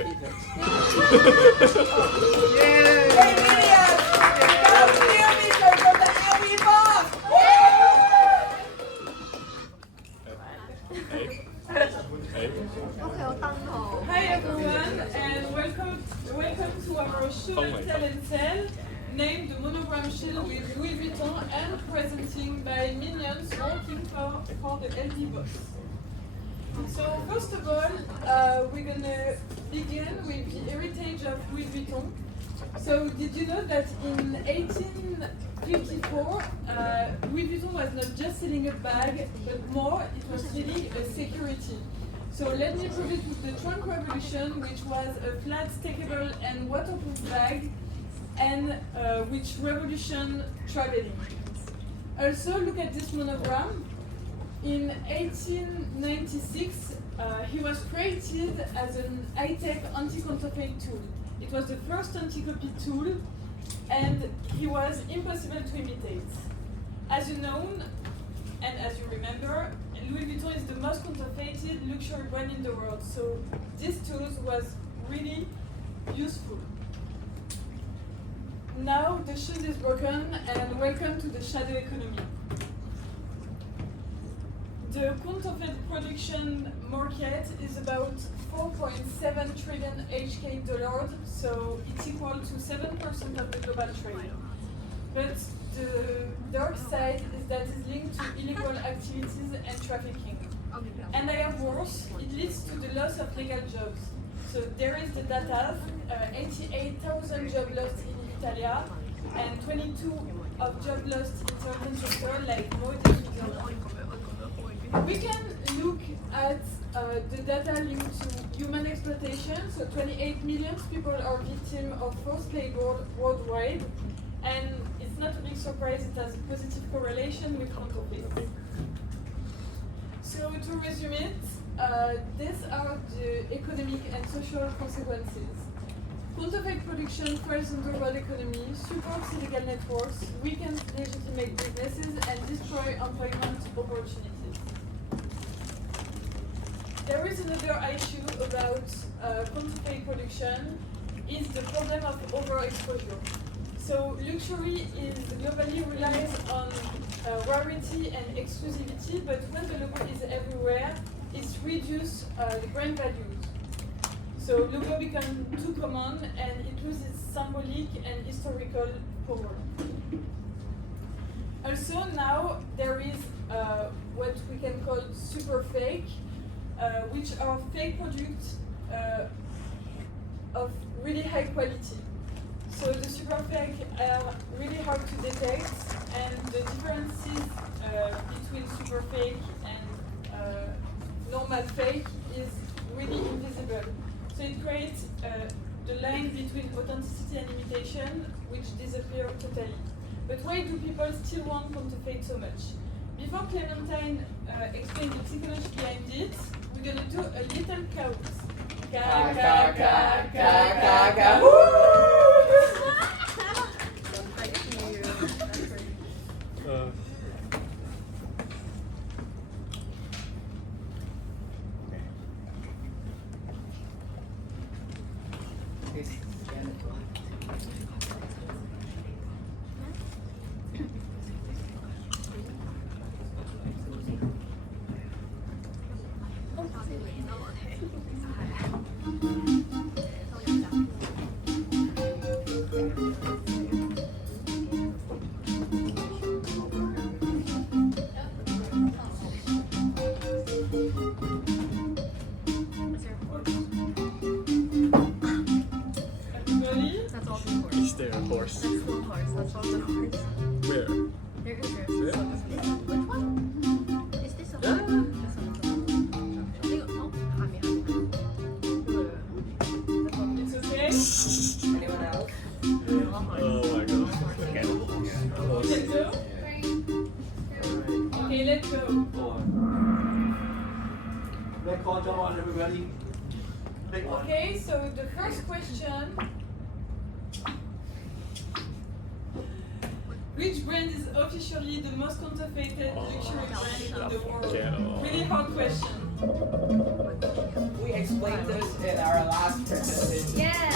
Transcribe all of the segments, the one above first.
Wait. Hi everyone, and welcome to our show and tell and sell, named the Monogram Shield with Louis Vuitton and presenting by minions working for the LD boss. So first of all, we're gonna begin with the heritage of Louis Vuitton. So did you know that in 1854, Louis Vuitton was not just selling a bag, but more, it was selling a security. So let me prove it with the trunk revolution, which was a flat, stackable and waterproof bag, and which revolutioned traveling. Also, look at this monogram. In 1896, he was created as an high-tech anti-counterfeit tool. It was the first anti-copy tool, and he was impossible to imitate. As you know, and as you remember, Louis Vuitton is the most counterfeited luxury brand in the world, so this tool was really useful. Now the shield is broken, and welcome to the shadow economy. The counterfeit production market is about 4.7 trillion HK dollars, so it's equal to 7% of the global trade. But the dark side is that it's linked to illegal activities and trafficking. And I have worse, it leads to the loss of legal jobs. So there is the data, 88,000 jobs lost in Italia, and 22 of jobs lost in certain sectors like mode and Switzerland. We can look at the data linked to human exploitation. So 28 million people are victims of forced labor worldwide, and it's not a big surprise, it has a positive correlation with counterfeit. So to resume it, these are the economic and social consequences. Counterfeit production threatens the world economy, supports illegal networks, weakens legitimate businesses, and destroys employment opportunities. There is another issue about counterfeit production, is the problem of overexposure. So luxury is globally relies on rarity and exclusivity, but when the logo is everywhere, it's reduces the brand values. So logo becomes too common and it loses symbolic and historical power. Also now there is what we can call super fake, which are fake products of really high quality. So the super fake are really hard to detect, and the differences between super fake and normal fake is really invisible. So it creates the line between authenticity and imitation, which disappear totally. But why do people still want counterfeit so much? Before Clementine explains the psychology behind it, we're gonna do a little count. Ka ka ka ka ka ka. Is there a horse? That's the horse. That's all the horse. Where? There is yours. Yeah. Which one? Is this a horse? This one. It's okay? Anyone else? Oh my god. Let's go? Okay, let's go. Red call, jump on everybody. Okay, so the first question. Which brand is officially the most counterfeited luxury brand in the world? Yeah. Really hard question. We explained this in our last presentation. Yeah.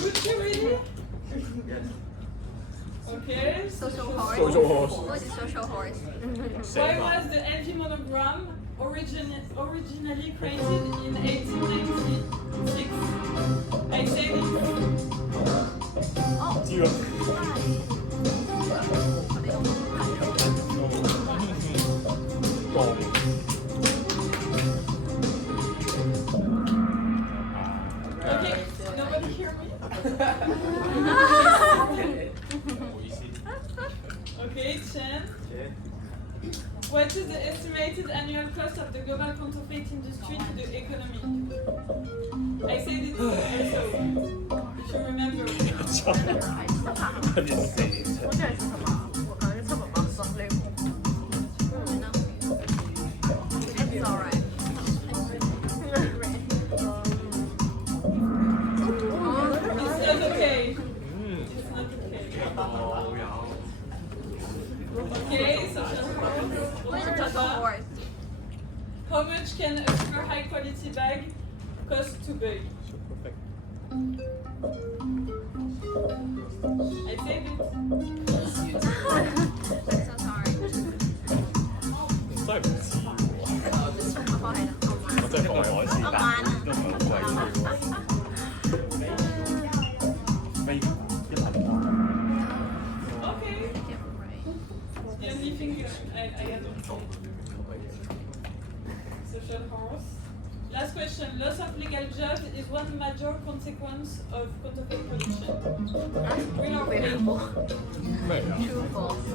Would you really? Okay. Social horse. Social horse. What is social horse? Why was the LV monogram originally created in 1896? I say this. Oh. Zero. Wrong. Okay, nobody hear me? Okay, Chen. What is the estimated annual cost of the global counterfeit industry to the economy? I said it also, if you remember. I didn't say it. 我这是什么？我刚才怎么把双类目？ It's alright. It's not okay. It's not okay. Okay, social What is social horse. horse? How much can a super high quality bag cost to buy? I said it. I'm so sorry. 真係唔知喎。我係啦，我真係放海鮮，但都唔係好貴喎。咪100蚊。Okay. right. The only thing I haven't said. Social horse. Last question. Loss of legal job is one major consequence of counterfeit production. Real or fake? 咩啊？ True false.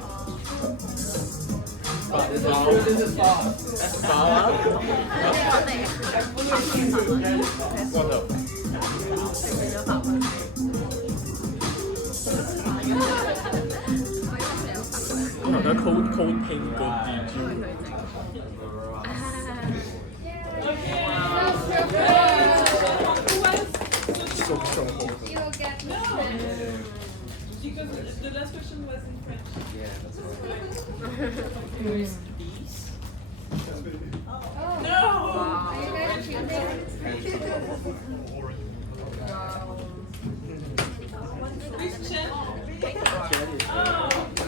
This is true, this is false. 打啊！我哋我就變咗法文。可能都 cold paint 嗰啲豬。 Okay. Who was social horse. You will get No. Because the last question was in French. No. Which Chen? Oh.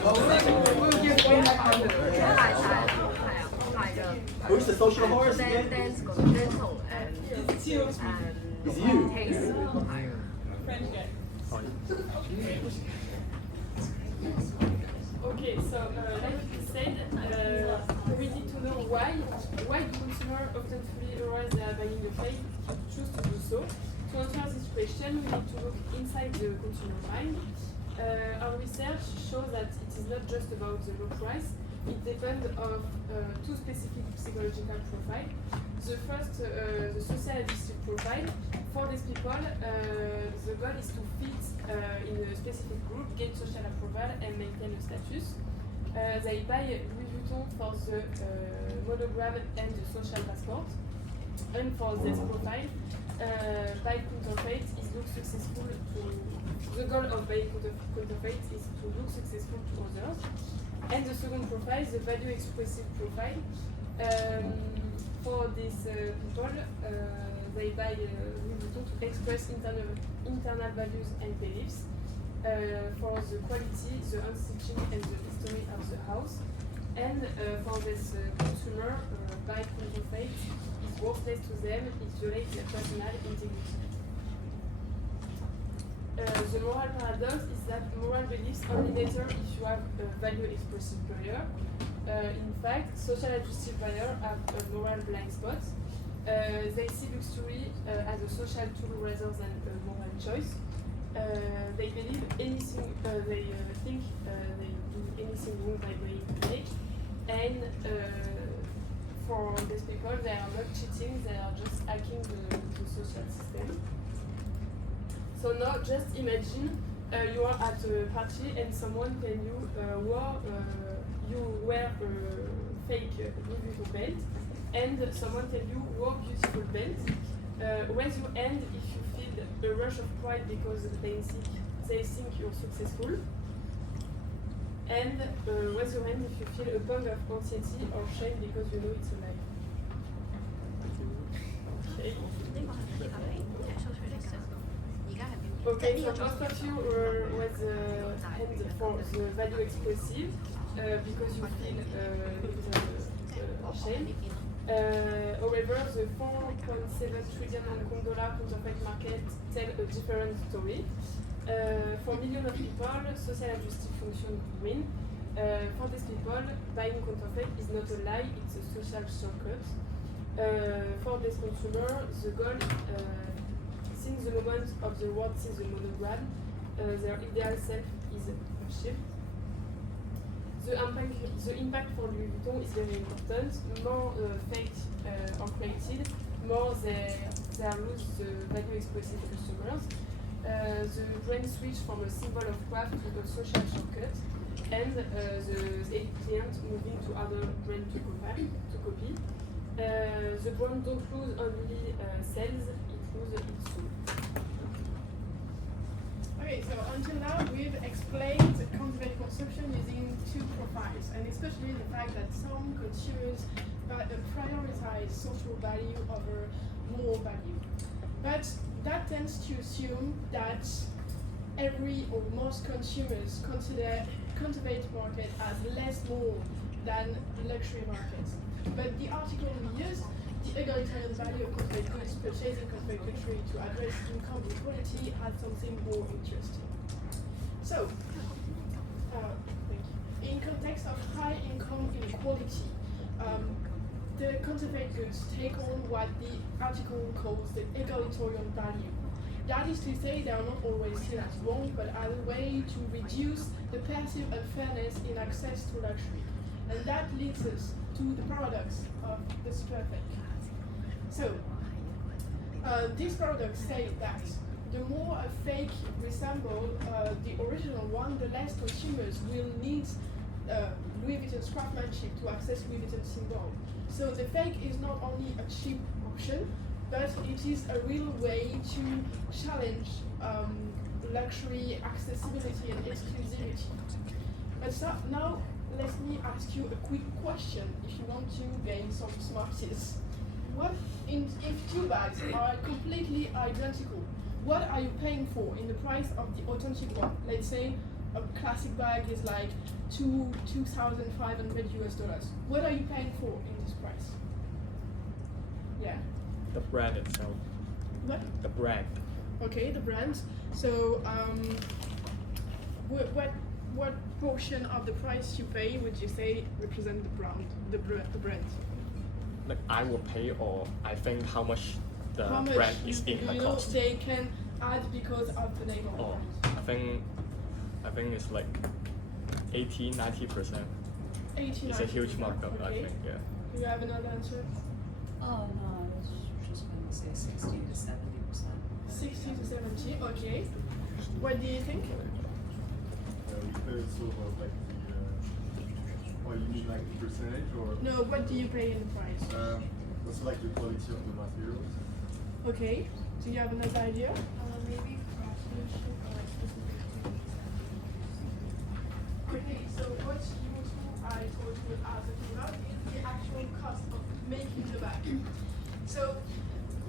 We'll give one back on 賴晒啦，係啊，賴咗。 Who's the social horse again? Dance 嗰個 dental and It's you. It's you. taste 係。 French guy. Okay, so like we said, we need to know why do consumers often realize they are buying a fake and choose to do so. To answer this question, we need to look inside the consumer mind. Our research shows that it is not just about the low price. It depends on two specific psychological profiles. The first, the social addictive profile. For these people, the goal is to fit in a specific group, gain social approval, and maintain a status. They buy Louis Vuitton for the monogram and the social passport. And for this profile, buying counterfeit is look successful to. The goal of buying counterfeit is to look successful to others. And the second profile, the value expressive profile. For these people, they buy Louis Vuitton to express internal values and beliefs. For the quality, the unstitching, and the history of the house. And for this consumer, buying counterfeit is worthless to them, it violates their personal integrity. The moral paradox is that moral beliefs only matter if you have a value expressive buyer. In fact, social adjusted buyers have a moral blind spot. They see luxury as a social tool rather than a moral choice. They believe anything, they think they do anything wrong by buying fake. And for these people, they are not cheating, they are just hacking the social system. So now just imagine you are at a party and someone tell you you wear a fake Louis Vuitton belt and someone tell you wear beautiful belt. Raise your hand if you feel a rush of pride because they think you're successful. And raise your hand if you feel a pang of anxiety or shame because you know it's a lie. Okay. Okay, so most of you was hand for the value expressive because you feel shame. However, the 4.7 trillion Hong Kong dollar counterfeit market tell a different story. For millions of people, social adjusted function win. For these people, buying counterfeit is not a lie, it's a social shortcut. For this consumer, the goal, since the moment of the world sees the monogram, their ideal self is achieved. The impact for Louis Vuitton is very important. More fake are created, more they lose the value expressive customers. The brand switch from a symbol of craft to a social shortcut, and the client moving to other brands to copy. The brand don't lose only sales, it loses its soul. Okay, so until now we've explained counterfeit consumption using two profiles, and especially the fact that some consumers prioritize social value over moral value. But that tends to assume that every or most consumers consider counterfeit market as less moral than luxury markets. But the article we used, the egalitarian value of counterfeit goods purchasing counterfeit luxury to address income inequality, had something more interesting. So, in context of high income inequality, the counterfeit goods take on what the article calls the egalitarian value. That is to say, they are not always seen as wrong, but as a way to reduce the perceived unfairness in access to luxury. And that leads us to the paradox of the super fake. So, this paradox says that the more a fake resembles the original one, the less consumers will need Louis Vuitton's craftsmanship to access Louis Vuitton's symbol. So the fake is not only a cheap option, but it is a real way to challenge luxury, accessibility, and exclusivity. But so now, let me ask you a quick question if you want to gain some smarties. If two bags are completely identical, what are you paying for in the price of the authentic one? Let's say a classic bag is like $2,500 US. What are you paying for in this price? Yeah. The brand itself. What? The brand. Okay, the brand. So, what portion of the price you pay would you say represent the brand? The brand. Like I will pay, or I think how much the How much brand is in her cost. they can add because of the name of the Oh, brand? I think it's like 80-90%. 80, It's a huge markup, I okay. think. Yeah. Do you have another answer? Oh no, I was just going to say 60 to 70%. 60 to 70, okay. What do you think? It's sort of like the, you mean like the percentage or? No, what do you pay in the price? What's like the quality of the materials? Okay, do you have another idea? Maybe craftsmanship or specific. Okay, so what I told you are talking about is the actual cost of making the bag. So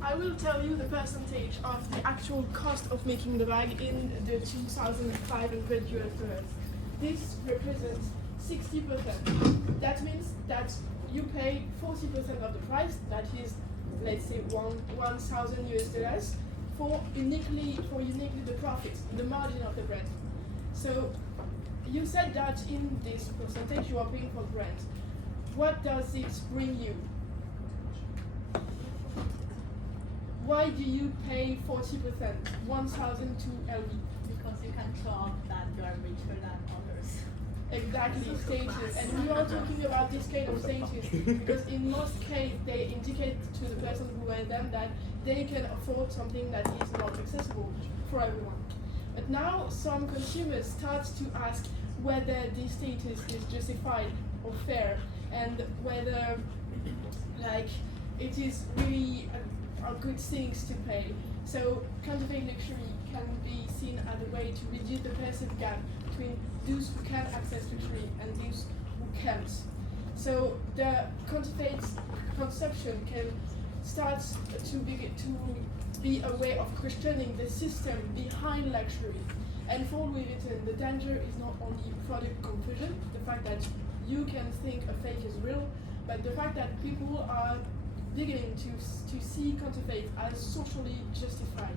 I will tell you the percentage of the actual cost of making the bag in the $2,500. This represents 60%. That means that you pay 40% of the price, that is, let's say, $1,000 for uniquely the profits, the margin of the brand. So you said that in this percentage you are paying for brand. What does it bring you? Why do you pay 40%, 1,000 to LV? Because you can show off that you are richer than others. Exactly, status. And we are talking about this kind of status because in most cases they indicate to the person who wears them that they can afford something that is not accessible for everyone. But now some consumers start to ask whether this status is justified or fair, and whether like it is really a good things to pay. So counterfeit luxury can be seen as a way to reduce the perceived gap between those who can access luxury and those who can't. So the counterfeit conception can start to be a way of questioning the system behind luxury. And for Louis Vuitton, the danger is not only product confusion, the fact that you can think a fake is real, but the fact that people are beginning to see counterfeit as socially justified.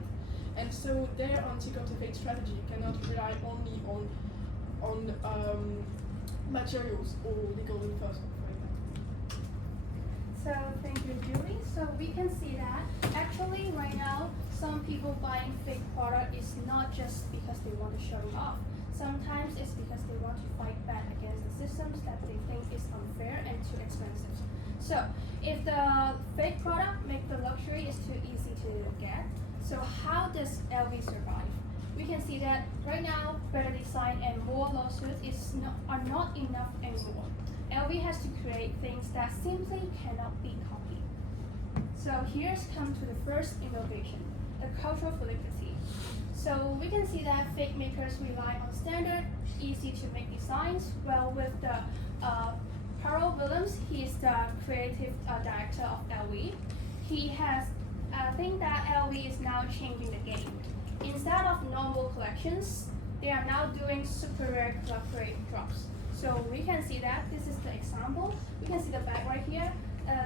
And so their anti-counterfeit strategy cannot rely only on materials or legal enforcement, for example. So thank you, Julie. So we can see that actually right now, some people buying fake product is not just because they want to show it off. Sometimes it's because they want to fight back against the systems that they think is unfair and too expensive. So if the fake product make the luxury is too easy to get, so how does LV survive? We can see that right now, better design and more lawsuits are not enough anymore. LV has to create things that simply cannot be copied. So here's come to the first innovation, the cultural fluidity. So we can see that fake makers rely on standard, easy to make designs. Well, with the Harold Williams, he's the creative director of LV. He has think that LV is now changing the game. Instead of normal collections, they are now doing super rare luxury drops. So we can see that this is the example. We can see the bag right here.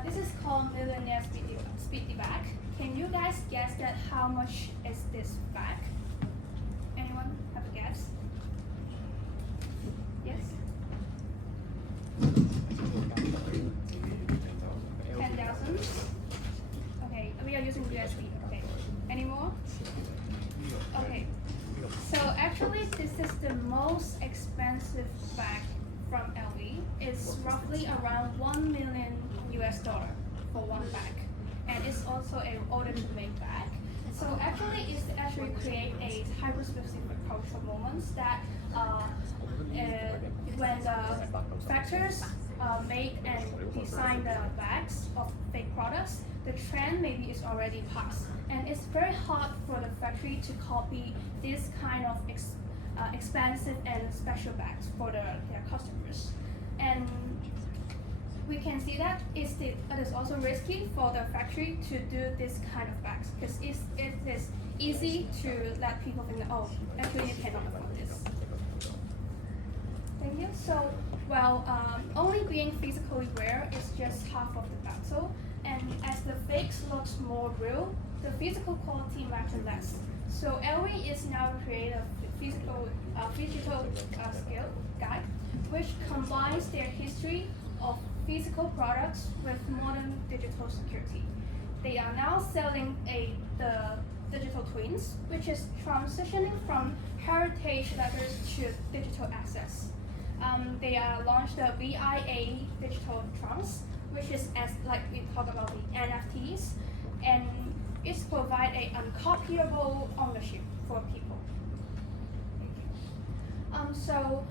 This is called Millionaire Speedy Bag. Can you guys guess that how much is this bag? Anyone have a guess? Yes? 10,000? Okay, we are using USD. Okay. Any more? Okay. So actually, this is the most expensive bag from LV. It's roughly around $1 million for one bag, and it's also an order to make bag. So actually, it's actually create a hyper-specific cultural moments that when the factors make and design the bags of fake products, the trend maybe is already past, and it's very hard for the factory to copy this kind of expensive and special bags for their customers. And we can see that it is also risky for the factory to do this kind of bags because it is easy to let people think, oh, actually you cannot afford this. Thank you. So, well, only being physically rare is just half of the battle, and as the fakes looks more real, the physical quality matters less. So LV is now creating a digital skill guide, which combines their history of physical products with modern digital security. They are now selling the digital twins, which is transitioning from heritage letters to digital access. They launched the VIA digital trunks, which is as like we talk about the NFTs, and it's provide a uncopyable ownership for people. So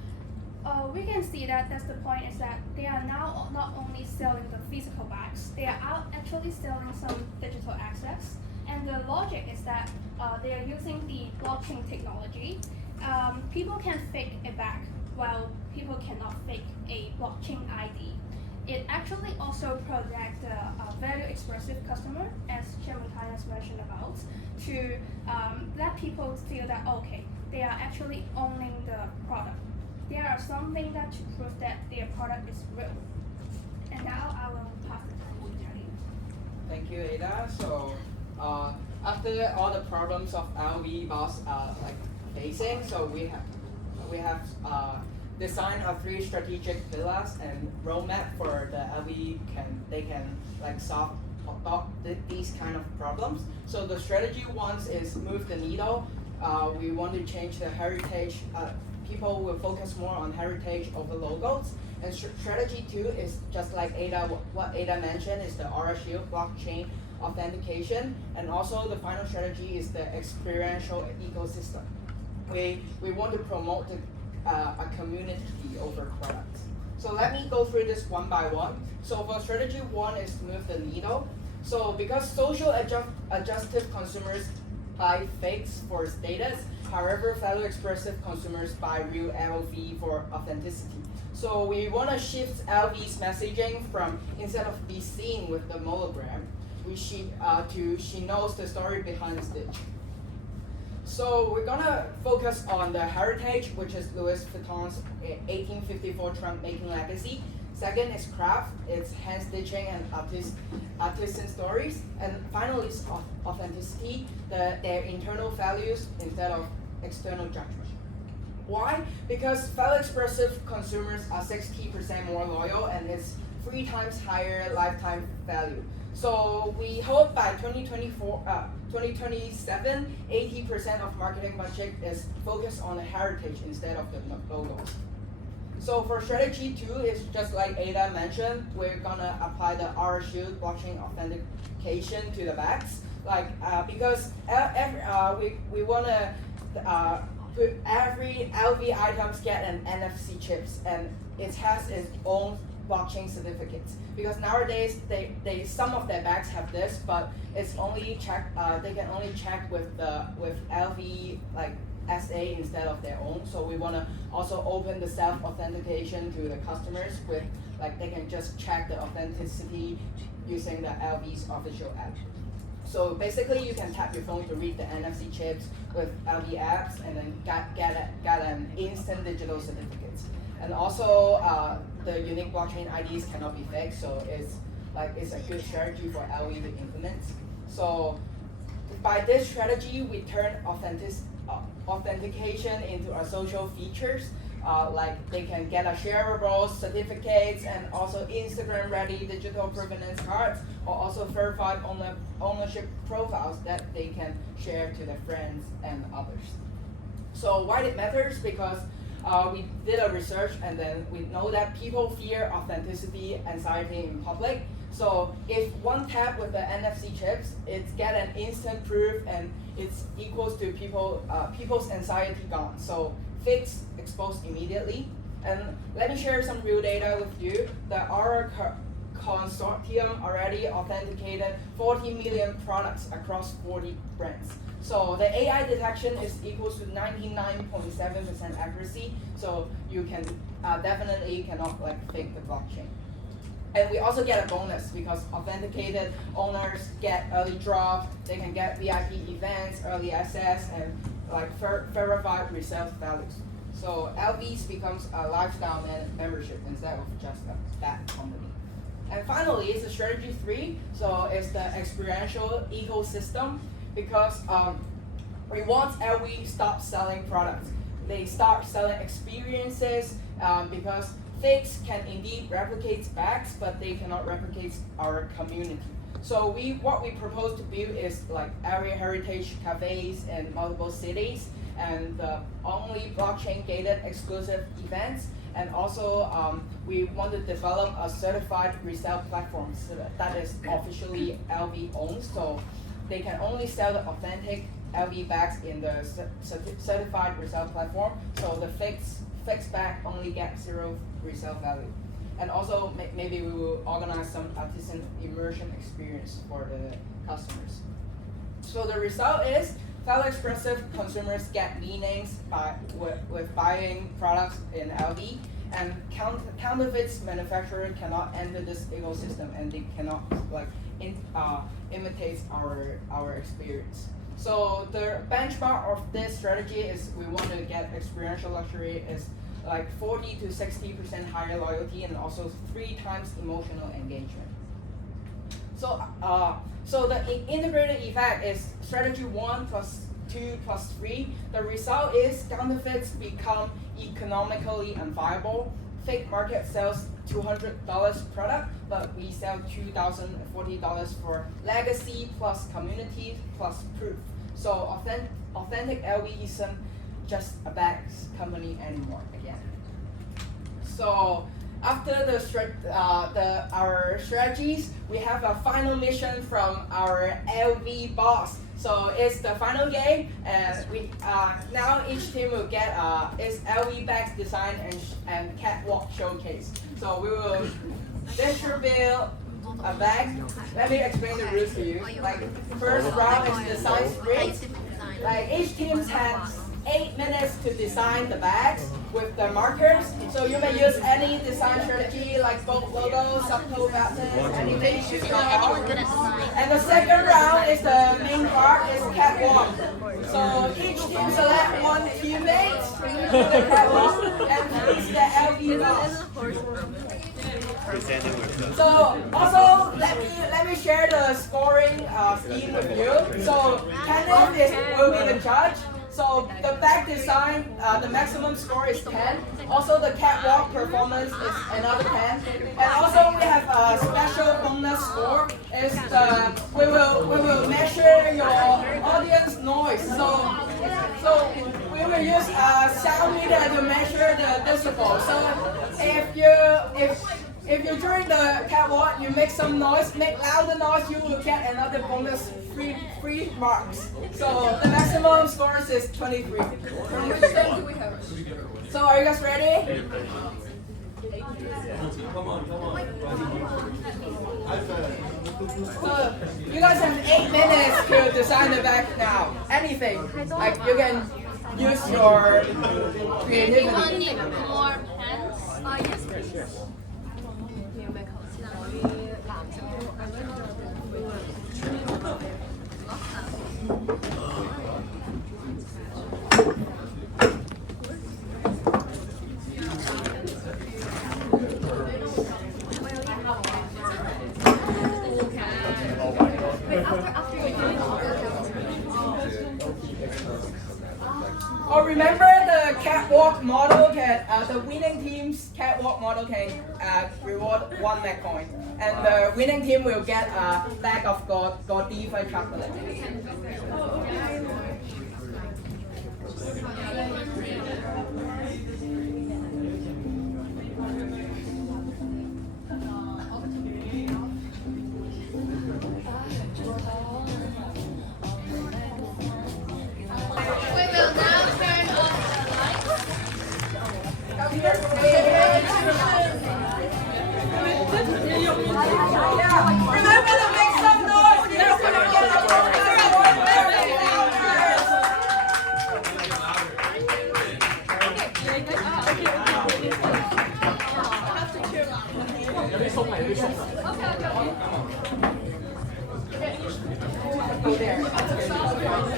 we can see that that's the point is that they are now not only selling the physical bags, they are actually selling some digital access. And the logic is that they are using the blockchain technology. People can fake a bag while people cannot fake a blockchain ID. It actually also protects the value expressive customer, as Chairman Kai has mentioned about, to let people feel that, okay, they are actually owning the product. There are something that to prove that their product is real. And now I will pass the time to Charlie. Thank you, Ada. So after all the problems of LV was facing, so we have designed 3 strategic pillars and roadmap for the LV can solve these kind of problems. So the strategy 1 is move the needle. We want to change the heritage. People will focus more on heritage over logos. And strategy 2 is just like what Ada mentioned is the Aura Shield blockchain authentication. And also the final strategy is the experiential ecosystem. We want to promote a community over products. So let me go through this one by one. So for strategy 1 is to move the needle. So because social adjustive consumers buy fakes for status. However, fellow expressive consumers buy real LV for authenticity. So we want to shift LV's messaging from instead of be seen with the monogram, to she knows the story behind the stitch. So we're gonna focus on the heritage, which is Louis Vuitton's 1854 trunk making legacy. Second is craft, it's hand stitching and artisan stories. And finally is authenticity, their internal values instead of external judgment. Why? Because fellow expressive consumers are 60% more loyal and it's 3 times higher lifetime value. So we hope by 2027, 80% of marketing budget is focused on the heritage instead of the logos. So for strategy 2, it's just like Ada mentioned, we're gonna apply the RShield blockchain authentication to the bags. Because we wanna put every LV items get an NFC chips and it has its own blockchain certificates. Because nowadays some of their bags have this, but it's only they can only check with LV SA instead of their own. So we want to also open the self-authentication to the customers with they can just check the authenticity using the LV's official app. So basically you can tap your phone to read the NFC chips with LV apps and then get an instant digital certificate. And also the unique blockchain IDs cannot be fake, so it's a good strategy for LV to implement. So by this strategy, we turn authentication into a social features. They can get a shareable certificates and also Instagram-ready digital provenance cards, or also verified ownership profiles that they can share to their friends and others. So why it matters? Because we did a research and then we know that people fear authenticity anxiety in public. So if one tap with the NFC chips, it's get an instant proof and it's equals to people's anxiety gone. So fakes exposed immediately. And let me share some real data with you. Our consortium already authenticated 40 million products across 40 brands. So the AI detection is equal to 99.7% accuracy. So you can definitely cannot fake the blockchain. And we also get a bonus because authenticated owners get early drop, they can get VIP events, early access, and verified resale values. So LVs becomes a lifestyle membership instead of just a bad company. And finally, it's a strategy 3. So it's the experiential ecosystem because we want LV stop selling products. They start selling experiences because fakes can indeed replicate bags, but they cannot replicate our community. So what we propose to build is area heritage cafes in multiple cities and the only blockchain gated exclusive events. And also we want to develop a certified resale platform that is officially LV owned. So they can only sell the authentic LV bags in the certified resale platform. So the fixed bag only get 0 resale value. And also maybe we will organize some artisan immersion experience for the customers. So the result is fellow expressive consumers get meanings with buying products in LV, and counterfeits manufacturers cannot enter this ecosystem and they cannot imitate our experience. So the benchmark of this strategy is we want to get experiential luxury is 40 to 60% higher loyalty and also 3 times emotional engagement. So the integrated effect is strategy 1 plus 2 plus 3. The result is counterfeits become economically unviable. Fake market sells $200 product, but we sell $2,040 for legacy plus community plus proof. So authentic LV isn't just a bags company anymore again. So after our strategies, we have a final mission from our LV boss. So it's the final game, and we now each team will get its LV bags design and catwalk showcase. So we will distribute a bag. Let me explain the rules to you. First round is design sprint. like each team has 8 minutes to design the bags with the markers. So you may use any design strategy like boat logo, subtotal buttons, anything you can out. And the second round is the main part, is catwalk. So each team select one teammate to the catwalk and use the LV box. So also let me share the scoring scheme with you. So Kenneth will be the judge. So the back design, the maximum score is 10. Also the catwalk performance is another 10. And also we have a special bonus score. Is we will measure your audience noise. So we will use a sound meter to measure the decibel. So if you during the catwalk you make some noise, make louder noise, you will get another bonus free marks. So the maximum scores is 23. So are you guys ready? So you guys have 8 minutes to design the bag now. Anything, like you can use your creativity. More pens? Yes, please. Oh, remember the catwalk model can, the winning team's catwalk model can reward 1 Mac coin. And the winning team will get a bag of Godiva chocolate. Remember to make some noise because we're gonna get a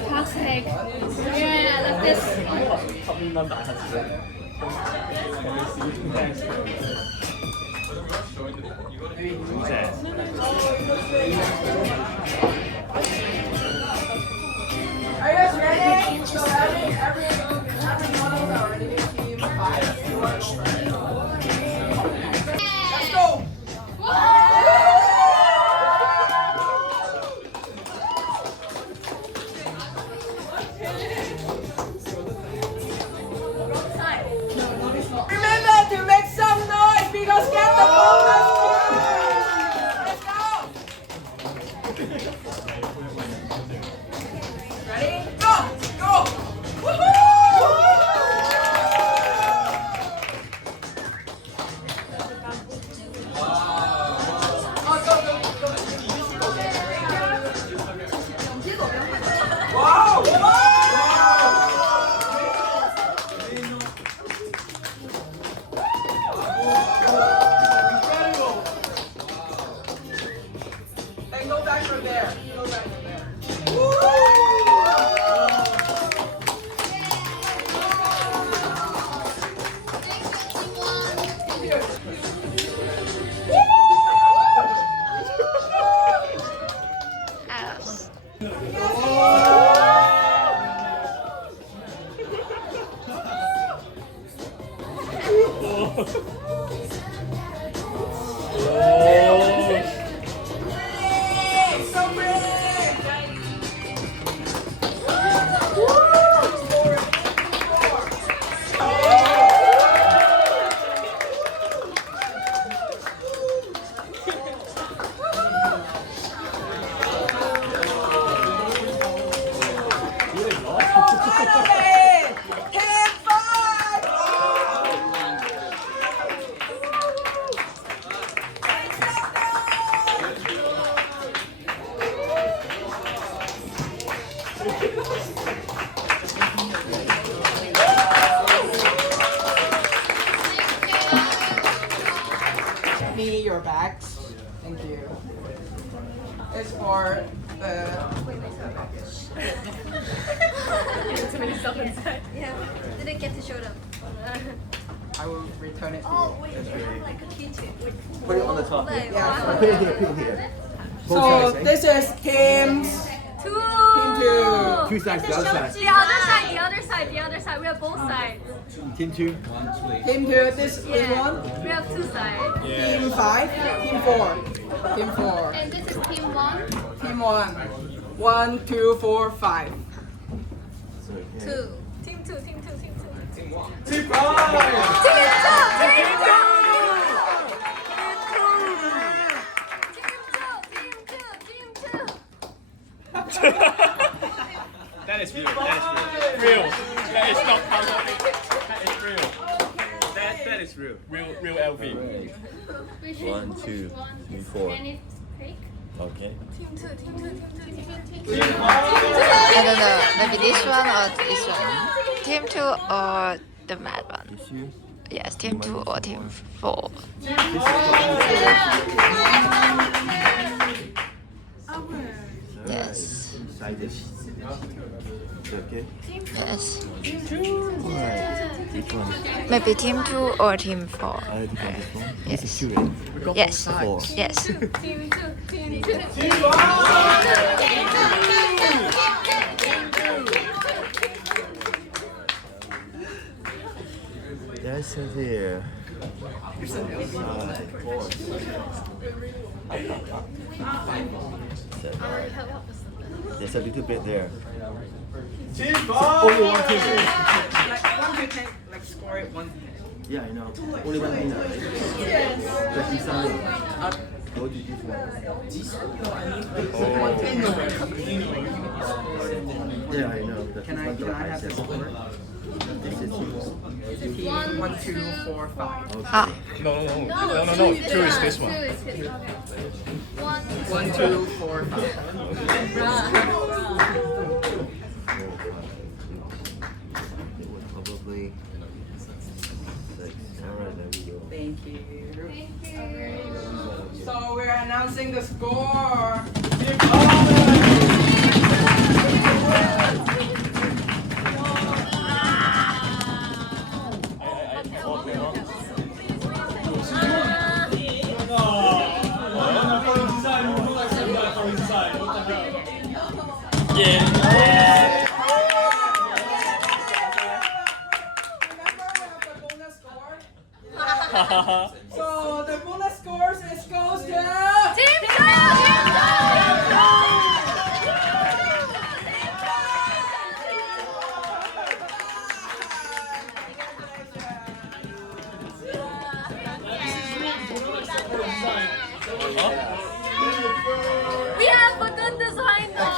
Classic. Yeah, I love this. Are you guys ready? So every model is already team 5. You want to go first? Let's go! Remember to make some noise because get the bonus points. Let's go! Ready? Go! Go! Woohoo! Wow! Wow! Hey, go back from there. Go back from there. So me your bags. Thank you. It's for the. Too many stuff inside. Yeah, didn't get to show them. I will return it to Oh, you. wait, they have like a keychain. Put it on the top. Like, Yeah. wow. Put it here, put it here. So this is team Two. two. Two sides, the other side. The other side, the other side, the other side. We have both sides. Team 2. Team two. This one. We have two sides. Team 5. Team 4. Team 4. And this is team 1. Team 1. 1, 2, 4, 5. Two. Team two, team two, team two. Team 5! Team two, team two. That is real. That is real. Real. That is not counterfeit. That is real. That is real. Real LV. Which 1, 2, 3, 4. Can it pick? Okay. Team two, team two, team two, team two. I don't know, maybe this one or this one. Team 2 or the mad one? This you? Yes, team 2 or team 4. Yes. Inside this. Okay. Yes. Alright. Which one? Maybe team 2 or team 4. I think this one. Yes. This is 2, right? Yes. 4. Yes. Team two, team two. That's there. There's a little bit there. Only one team. One you can like score it one. Yeah, I know. Only one thing. That's inside. Go to this one. Yeah, I know. That's Can I have the score? This is Team 1, 2, 4, 5. Ah, No. Two is this one. 2 is his. Okay. 1, 1, 2, 4, 5. It would probably. Alright, there we go. Thank you. Thank you. So we're announcing the score. Yeah. So the bonus scores is goes to Team We have a good design though.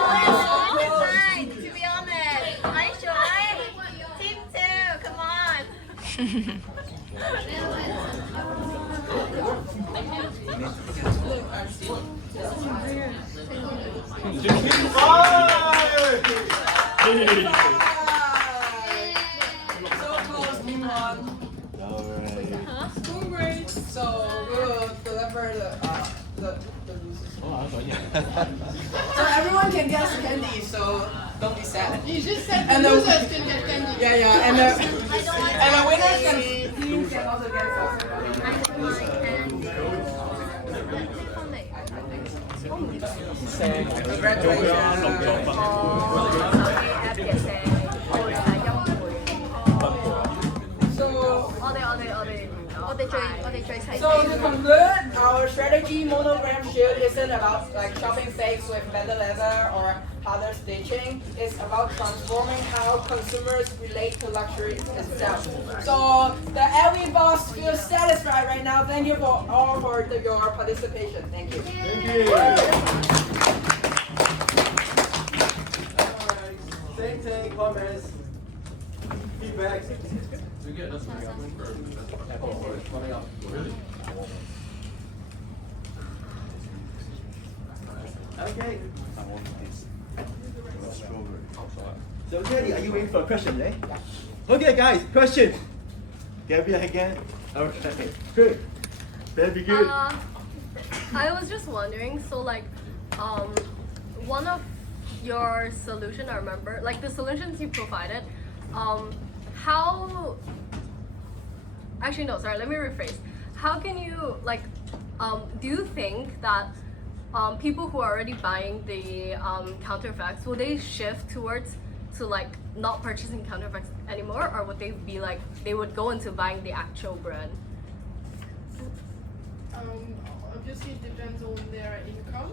Fine, to be honest. Are you sure? Team 2, come on. so close, team 1. Alright. Great. So we will deliver the So everyone can get candy, so don't be sad. You just said And the the- losers can get candy. Yeah, and the winners can also get So to conclude, our strategy monogram shoot isn't about like shopping fakes with better leather or harder stitching. It's about transforming how consumers relate to luxury itself. So the LV boss feels satisfied right now. Thank you for all for your participation. Thank you. Take comments, feedback. Okay. So Teddy, are you waiting for a question, eh? Okay guys, question. Gabby again? Okay, good. Very good. I was just wondering, so like, one of your solution, I remember, like the solutions you provided, how, actually no, sorry, let me rephrase. How can you, like, do you think that people who are already buying the counterfacts, will they shift towards to like not purchasing counterfacts anymore, or would they be like, they would go into buying the actual brand? Obviously it depends on their income.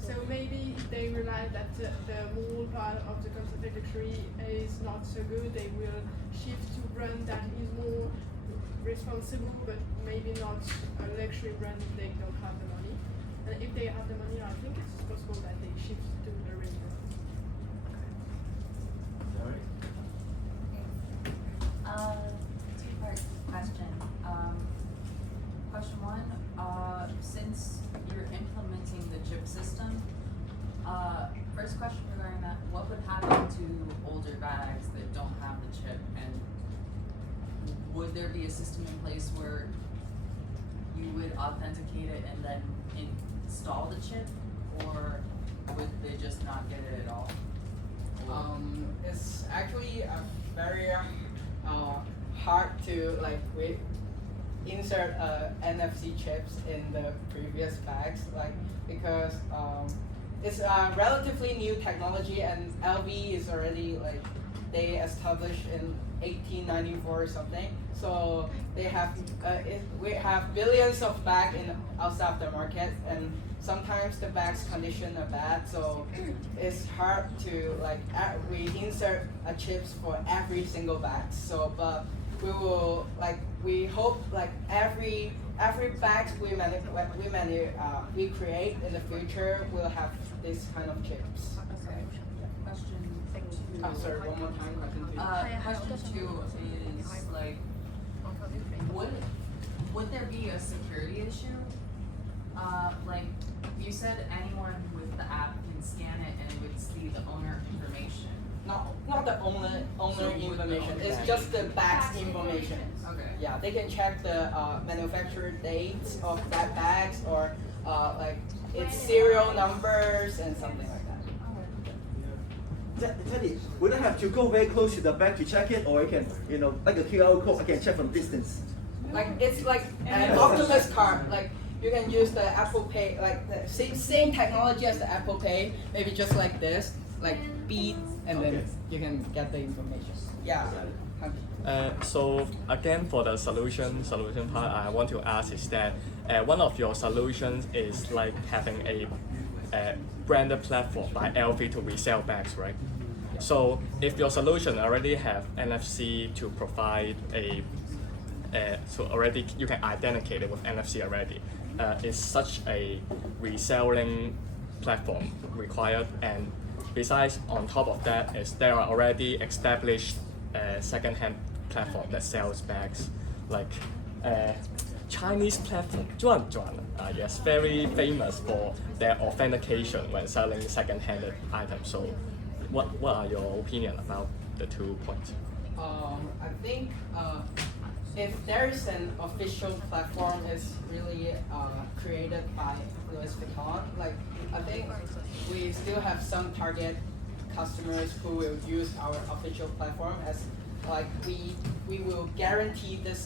So maybe if they realize that the mall part of the concept luxury is not so good, they will shift to brand that is more responsible, but maybe not a luxury brand if they don't have the money. And if they have the money, I think it's possible that they shift to the real brand. Two-part question. Question one, since you're implementing the chip system, first question regarding that, what would happen to older bags that don't have the chip, and would there be a system in place where you would authenticate it and then install the chip, or would they just not get it at all? It's actually very hard to like insert NFC chips in the previous bags, like because it's a relatively new technology, and LV is already like they established in 1894 or something. So they have we have billions of bags in outside of the market, and sometimes the bag's condition are bad, so it's hard to like we insert chips for every single bag. So but we hope like every bag we create in the future will have this kind of chips. Okay. Question two. Sorry, one more time. Question two is like, would there be a security issue? Like you said, anyone with the app can scan it and it would see the owner information. Not the owner information. It's just the bag's information. Okay. Yeah, they can check the manufacturer dates of that bags, or like its serial numbers and something like that. Teddy, we don't have to go very close to the bag to check it, or you can, like a QR code, I can check from distance. Like it's like an Optimus card. Like you can use the Apple Pay, like the same technology as the Apple Pay, maybe just like this, like beat, and then you can get the information. Yeah. So again, for the solution part, I want to ask is that one of your solutions is like having a branded platform by LV to resell bags, right? So if your solution already have NFC to provide so already you can authenticate it with NFC already, is such a reselling platform required? And besides, on top of that, is there are already established second-hand platform that sells bags, like Chinese platform Zhuan Zhuan, yes, very famous for their authentication when selling second-hand items. So what are your opinion about the 2 points? I think if there is an official platform is really created by Louis Vuitton, like I think we still have some target customers who will use our official platform, as like we will guarantee the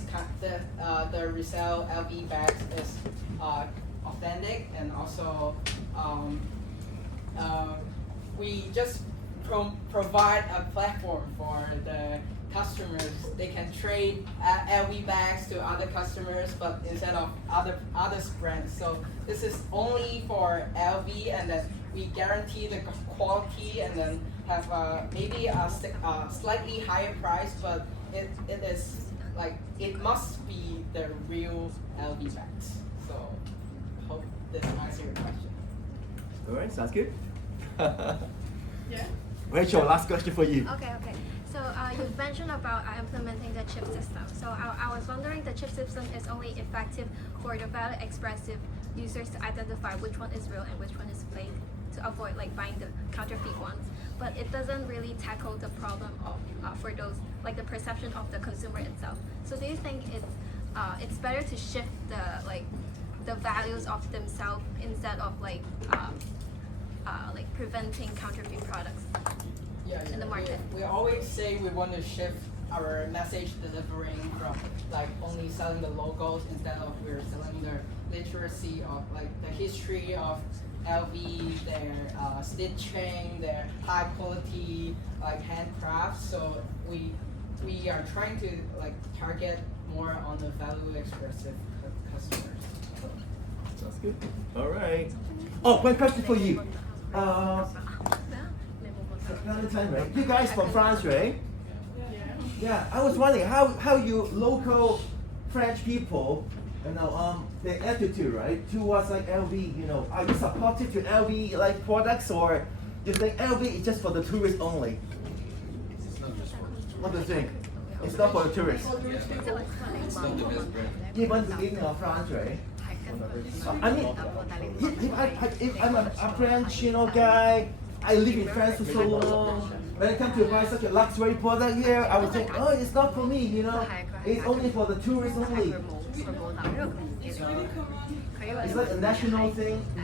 resale LV bags is authentic, and also we just provide a platform for the customers. They can trade LV bags to other customers, but instead of other brands. So this is only for LV, and then we guarantee the quality, and then have maybe a slightly higher price, but it is like it must be the real LV bags. So hope this answers your question. All right, sounds good. Yeah. Rachel, last question for you. Okay. So you mentioned about implementing the chip system. So I was wondering, the chip system is only effective for the value expressive users to identify which one is real and which one is fake, to avoid like buying the counterfeit ones. But it doesn't really tackle the problem of for those, like the perception of the consumer itself. So do you think it's it's better to shift the values of themselves instead of like preventing counterfeit products in the market. We always say we want to shift our message delivering from like only selling the logos instead of we're selling the literacy of like the history of LV, their stitching, their high quality like handcrafts. So we are trying to like target more on the value expressive customers. Sounds good. All right. Oh, one question for you. Valentine, right? You guys from France, right? Yeah. I was wondering how you local French people, you know, their attitude, right, towards like LV. You know, are you supportive to LV like products, or you think LV is just for the tourists only? What do you think? It's not for the tourists. Even the beginning of France, right? I mean, if I'm a French, you know, guy, I live in France for so long. When I come to buy such a luxury product here, I would think, oh, it's not for me, you know. It's only for the tourists only. It's really common. It's like a national thing. No,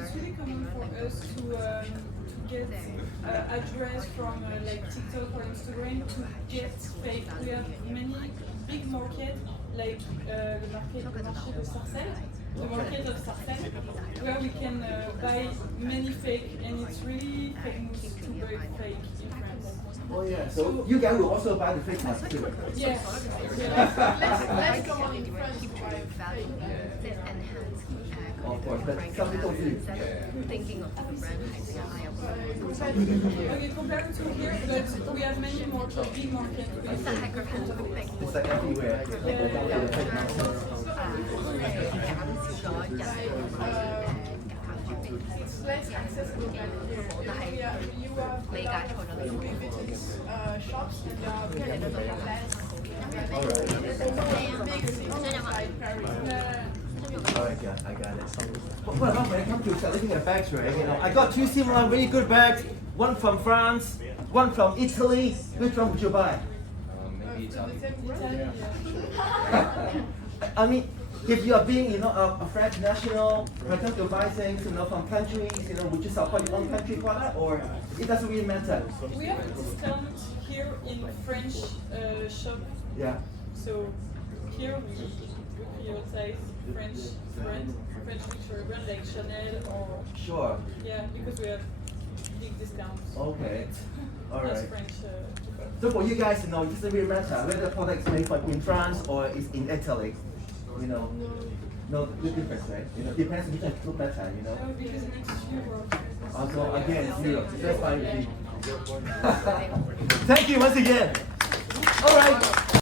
it's really common for us to get address from like TikTok or Instagram to get fake. We have many big markets like the marché de Sarcelles, the market of Sarcelles, where we can buy many fake, and it's really famous to buy fake in France. Oh yeah, so you guys will also buy the fake ones too. Yes. Let's go on in France to buy fake. Of course, but some people do. Thinking of the brand, Okay, compared to here, but we have many more big markets. It's like everywhere. It's less accessible than here. You have Louis Vuitton shops and there are very little brands. Alright, I got it. But what about when it comes to selecting the bags, right? You know, I got two similar really good bags. One from France, one from Italy. Which one would you buy? Maybe Italy. I mean, if you are being, you know, a French national, when it comes to buy things, you know, from countries, you know, would you support your own country product, or it doesn't really matter? We have a discount here in French shop. Yeah. So here we prioritize French luxury brand like Chanel or Sure. yeah, because we have big discounts. Okay. All That's right. French. So for you guys, you know, it doesn't really matter whether the product is made in France or is in Italy. You know, no difference, right? You know, depends which one look better. You know. No, because it makes Europe. Also, again, it's Europe. That's fine with me. Thank you once again. All right.